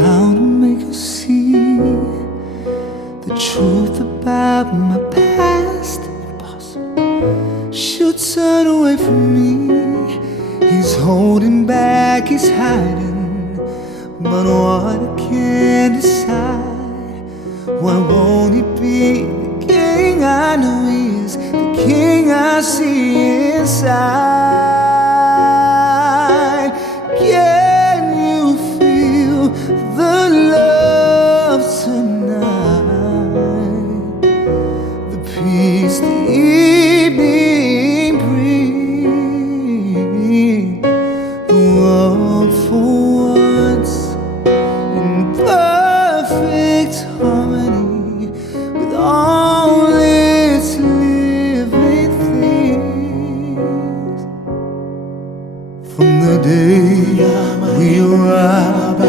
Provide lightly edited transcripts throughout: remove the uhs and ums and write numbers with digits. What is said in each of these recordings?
how to make you see the truth about my past. Impossible. She'll turn away from me. He's holding back, he's hiding. But what I can't decide, why won't he be the king I know he is, the king I see inside? Can you feel the love tonight? The peace the evening brings. The world for once in perfect harmony with all its living things. From the day we arrived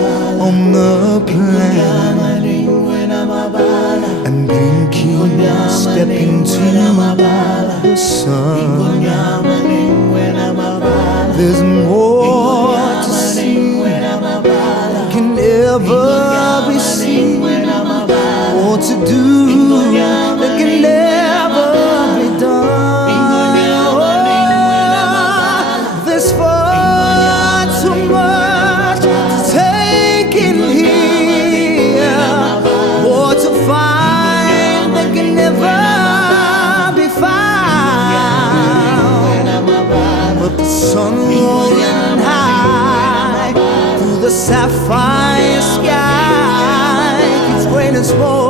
on the planet and blinking, step into the sun, there's more to see than can ever be seen, or to do that can never be done. There's far too much to take in here, more to find that can never be found. But the sun rolling high through the sapphire sky keeps raining small